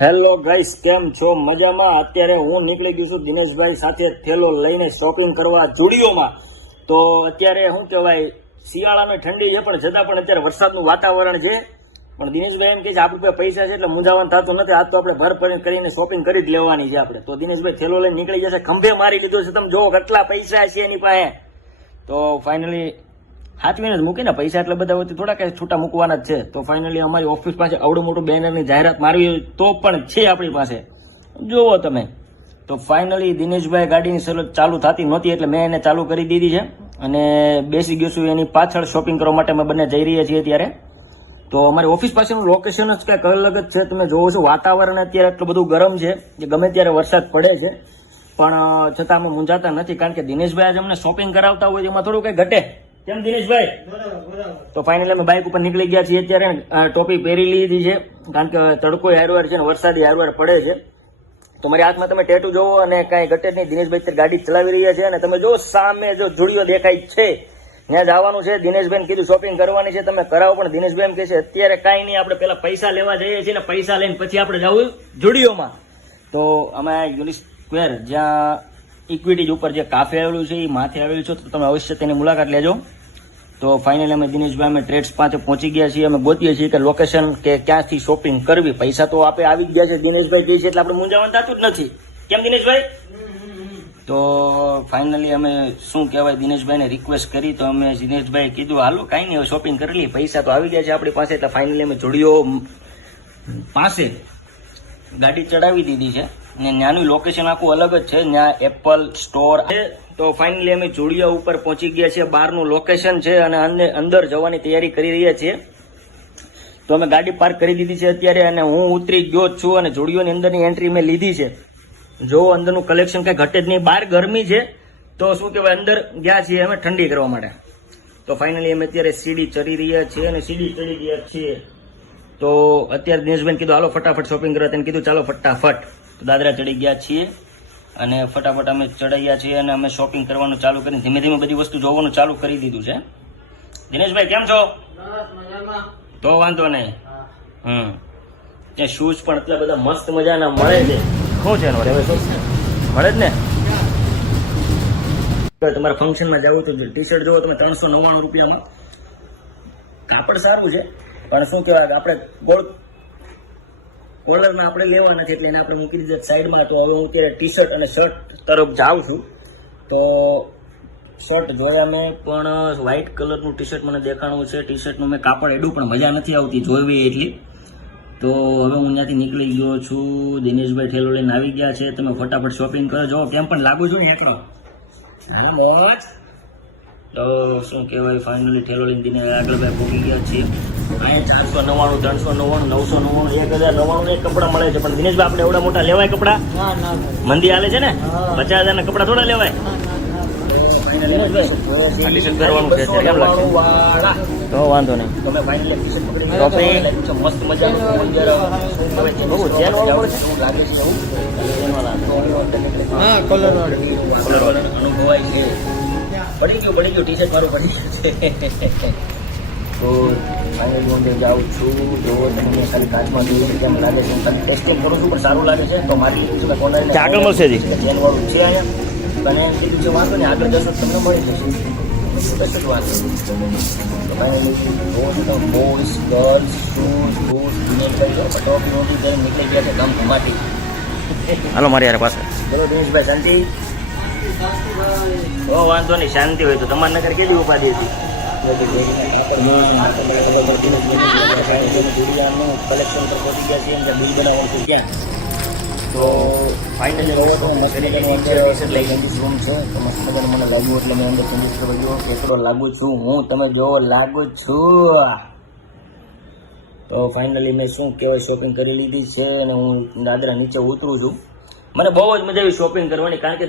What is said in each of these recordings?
Hello guys, કેમ છો? મજામાં? અત્યારે હું નીકળી ગયો છું દિનેશભાઈ સાથે થેલો લઈને શોપિંગ કરવા જુડિયોમાં. તો અત્યારે શું કહેવાય, શિયાળાની ઠંડી છે પણ છતાં પણ અત્યારે વરસાદનું વાતાવરણ છે. પણ દિનેશભાઈ એમ કહે છે આપણી પાસે પૈસા છે એટલે મૂંઝાવાનું થતું નથી. આજ તો આપણે ભર કરીને શોપિંગ કરી જ લેવાની છે આપણે. તો દિનેશભાઈ થેલો લઈને નીકળી જશે. ખંભે મારી લીધો છે, તમે જોવો કેટલા પૈસા છે એની પાસે. તો ફાઇનલી હાથવીને જ મૂકીને પૈસા એટલે બધા હોતી થોડા કઈ છૂટા મૂકવાના જ છે. તો ફાઇનલી અમારી ઓફિસ પાસે આવડું મોટું બેનરની જાહેરાત મારવી તો પણ છે આપણી પાસે, જોવો તમે. તો ફાઇનલી દિનેશભાઈ ગાડીની સર્વિસ ચાલુ થતી નહોતી એટલે મેં એને ચાલુ કરી દીધી છે અને બેસી ગયો છું એની પાછળ શોપિંગ કરવા માટે. અમે બંને જઈ રહ્યા છીએ ત્યારે. તો અમારી ઓફિસ પાસેનું લોકેશન જ કંઈક અલગ જ છે. તમે જોવો છો વાતાવરણ અત્યારે એટલું બધું ગરમ છે કે ગમે ત્યારે વરસાદ પડે છે, પણ છતાં અમે મૂંઝાતા નથી કારણ કે દિનેશભાઈ આજે અમને શોપિંગ કરાવતા હોય એમાં થોડું કંઈ ઘટે. કેમ દિનેશભાઈ? તો ફાઇનલી અમે બાઇક ઉપર નીકળી ગયા છીએ અત્યારે. ટોપી પહેરી લીધી છે કારણ કે તડકો હારવાર છે ને વરસાદી હારવાર પડે છે. તો મારી હાથમાં તમે ટેટુ જોવો અને કાંઈ ઘટે નહીં. દિનેશભાઈ અત્યારે ગાડી ચલાવી રહ્યા છે અને તમે જો સામે જો જુડિયો દેખાય છે ત્યાં જવાનું છે. દિનેશભાઈને કીધું શોપિંગ કરવાની છે, તમે કરાવો. પણ દિનેશભાઈ એમ કહે છે અત્યારે કાંઈ નહીં, આપણે પેલા પૈસા લેવા જઈએ છીએ ને પૈસા લઈને પછી આપણે જવું જુડિયોમાં. તો અમે યુનિટ સ્ક્વેર જ્યાં ઇક્વિટીજ ઉપર જે કાફે આવેલું છે એ માથે આવેલું છે, તો તમે અવશ્ય તેની મુલાકાત લેજો. તો ફાઇનલી અમે દિનેશભાઈ અમે ટ્રેડ્સ પાસે પહોંચી ગયા છીએ. અમે ગોતીએ છીએ કે લોકેશન કે ક્યાંથી શોપિંગ કરવી. પૈસા તો આપણે આવી ગયા છે, દિનેશભાઈ કહે છે એટલે આપણે મૂંઝાવાનું થતું જ નથી. કેમ દિનેશભાઈ? તો ફાઇનલી અમે શું કહેવાય દિનેશભાઈને રિક્વેસ્ટ કરી તો અમે દિનેશભાઈ કીધું હાલો કાંઈ નહીં, હવે શોપિંગ કરી લઈએ, પૈસા તો આવી ગયા છે આપણી પાસે. એટલે ફાઇનલી અમે જુડિયો પાસે ગાડી ચડાવી દીધી છે ને ત્યાંનું લોકેશન આખું અલગ જ છે. ત્યાં એપલ સ્ટોર છે. તો ફાઇનલી અમે જુડિયો ઉપર પહોંચી ગયા છીએ. બહારનું લોકેશન છે અને અંદર જવાની તૈયારી કરી રહ્યા છીએ. તો અમે ગાડી પાર્ક કરી દીધી છે અત્યારે અને હું ઉતરી ગયો જ છું અને જુડિયોની અંદરની એન્ટ્રી મેં લીધી છે. જો અંદરનું કલેક્શન કઈ ઘટે જ નહીં. બહાર ગરમી છે તો શું કહેવાય અંદર ગયા છીએ અમે ઠંડી કરવા માટે. તો ફાઇનલી અમે અત્યારે સીડી ચડી રહ્યા છીએ અને સીડી ચડી ગયા છીએ. તો અત્યારે દિનેશભાઈ કીધું હાલો ફટાફટ શોપિંગ કરવા. તેને કીધું ચાલો ફટાફટ. તો દાદરા ચડી ગયા છીએ અને ફટાફટ અમે ચડાયા છીએ અને અમે શોપિંગ કરવાનું ચાલુ કરીને ધીમે ધીમે બધી વસ્તુ જોવાનું ચાલુ કરી દીધું છે. દિનેશભાઈ કેમ છો? તો વાંધો નહીં. ત્યાં શૂઝ પણ એટલા બધા મસ્ત મજાના મળે છે. શું છે એનો હવે શું મળે જ ને. તમારા ફંક્શનમાં જવું તો ટી શર્ટ જોવો તમે 399 રૂપિયામાં. કાપડ સારું છે પણ શું કહેવાય આપણે કોલરમાં આપણે લેવા નથી એટલે એને આપણે મૂકી દીધા સાઈડમાં. તો હવે હું અત્યારે ટી શર્ટ અને શર્ટ તરફ જાઉં છું. તો શર્ટ જોયા મેં પણ વ્હાઇટ કલરનું ટી શર્ટ મને દેખાણું છે. ટી શર્ટનું મેં કાપડ એડું પણ મજા નથી આવતી જોઈવી એટલી. તો હવે હું ત્યાંથી નીકળી ગયો છું. દિનેશભાઈ ઠેલો લઈને આવી ગયા છે. તમે ફટાફટ શોપિંગ કરો. જો કેમ પણ લાગુ છું ને એકલો. હાલો મોજ. તો શું કહેવાય ફાઇનલી ઠેલો લઈને આગળ ભાઈ પહોંચી ગયા છીએ. અહીંયા 499, 399, 999, 1099 કપડા મળે છે. પણ દિનેશભાઈ આપણે એવડા મોટા લેવાય કપડા? મંદી હાલે છે ને, 50,000 ના કપડા થોડા લેવાય. તો વાંધો નહીં. મસ્ત મજાનું અનુભવાય છે. પડી ગયું ટી શર્ટ મારું પડી ગયું છે. તો ફાઇનલી હું જાઉં છું. જો તમને ખાલી કાચમાં જોયું કેમ લાગે છે, હું ખાલી ટેસ્ટિંગ કરું છું પણ સારું લાગે છે. તો મારી આગળ મળશે ચેન વાળું છે અહીંયા અને એમ કીધું છે વાંધો નહીં આગળ જશો તમને મળી જશે. કશું જ વાંધો તો ફાઇનલી જો બોયઝ ગર્લ્સ શૂઝ બૂટ ટોપી રોટી કરીને નીકળી ગયા છે ગામ ઘુમાટી. હાલો મારી યાર પાસે. ચલો દિનેશભાઈ શાંતિ? વાંધો નહીં, શાંતિ હોય તો તમારા નગર કેટલી ઉપાધિ હતી. કલેક્શન પર પહોંચી ગયા છીએ બિલ બનાવવાનું છે ક્યાં. તો ફાઇનલી રૂમ છે તો મસ્ત મજાનું મને લાગ્યું એટલે મેં અંદર ચેન્જીસ કરવા ગયો. કેટલો લાગુ છું હું તમે જો લાગુ છું. તો ફાઇનલી મેં શું કહેવાય શોપિંગ કરી લીધી છે અને હું દાદરા નીચે ઉતરું છું. મને બહુ જ મજા આવી શોપિંગ કરવાની કારણ કે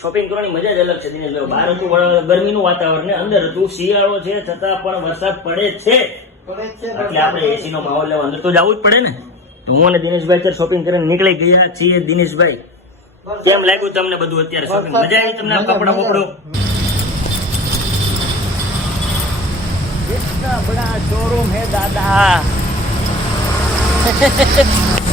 શોપિંગ કરવાની મજા જ અલગ છે. દિનેશભાઈ બહાર હતું ગરમીનું વાતાવરણ ને અંદર હતું શિયાળો છે છતાં પણ વરસાદ પડે છે એટલે આપણે એસી નો માહોલ લેવા અંદર તો જવું જ પડે ને. તો હું અને દિનેશભાઈ અત્યારે શોપિંગ કરીને નીકળી ગયા છીએ. દિનેશભાઈ કેમ લાગ્યું તમને બધું અત્યારે શોપિંગ? મજા આવી તમને કપડા બપડો? इतना बड़ा शोरूम है दादा